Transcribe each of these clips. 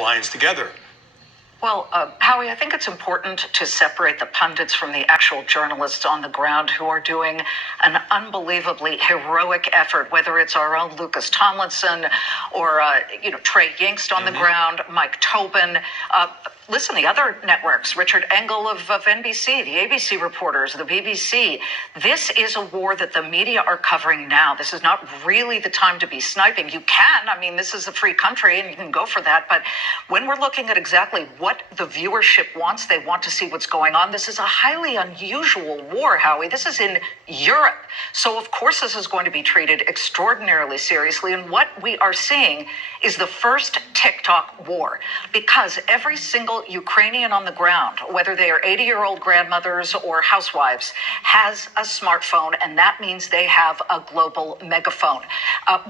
lines together. Well, Howie, I think it's important to separate the pundits from the actual journalists on the ground who are doing an unbelievably heroic effort, whether it's our own Lucas Tomlinson or, Trey Yingst on the ground, Mike Tobin. Listen, the other networks, Richard Engel of NBC, the ABC reporters, the BBC. This is a war that the media are covering now. This is not really the time to be sniping. You can. I mean, this is a free country and you can go for that. But when we're looking at exactly what the viewership wants, they want to see what's going on. This is a highly unusual war, Howie. This is in Europe. So, of course, this is going to be treated extraordinarily seriously. And what we are seeing is the first TikTok war, because every single Ukrainian on the ground, whether they are 80-year-old grandmothers or housewives, has a smartphone, and that means they have a global megaphone.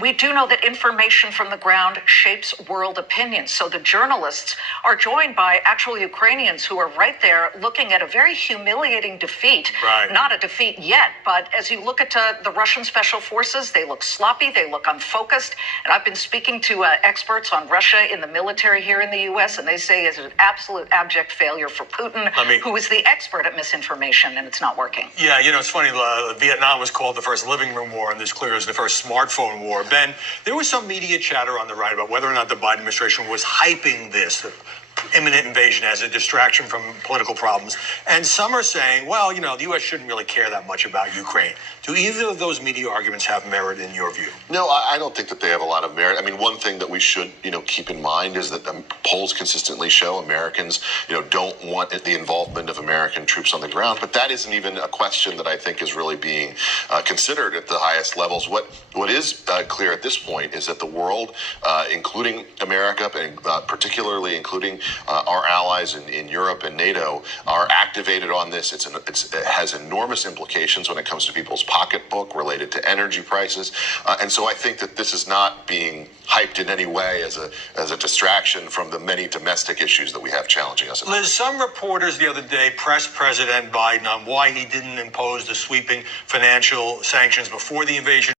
We do know that information from the ground shapes world opinion. So the journalists are joined by actual Ukrainians who are right there looking at a very humiliating defeat. Right. Not a defeat yet, but as you look at the Russian special forces, they look sloppy, they look unfocused. And I've been speaking to experts on Russia in the military here in the U.S., and they say it's an absolute abject failure for Putin, who is the expert at misinformation, and it's not working. Yeah, it's funny. Vietnam was called the first living room war, and this clearly is the first smartphone war. Ben, there was some media chatter on the right about whether or not the Biden administration was hyping this imminent invasion as a distraction from political problems. And some are saying, well, the U.S. shouldn't really care that much about Ukraine. Do either of those media arguments have merit in your view? No, I don't think that they have a lot of merit. I mean, one thing that we should, keep in mind is that the polls consistently show Americans, don't want the involvement of American troops on the ground. But that isn't even a question that I think is really being considered at the highest levels. What is clear at this point is that the world, including America, and particularly including our allies in Europe and NATO, are activated on this. It has enormous implications when it comes to people's pocketbook related to energy prices. And so I think that this is not being hyped in any way as a distraction from the many domestic issues that we have challenging us. Liz, some reporters the other day pressed President Biden on why he didn't impose the sweeping financial sanctions before the invasion.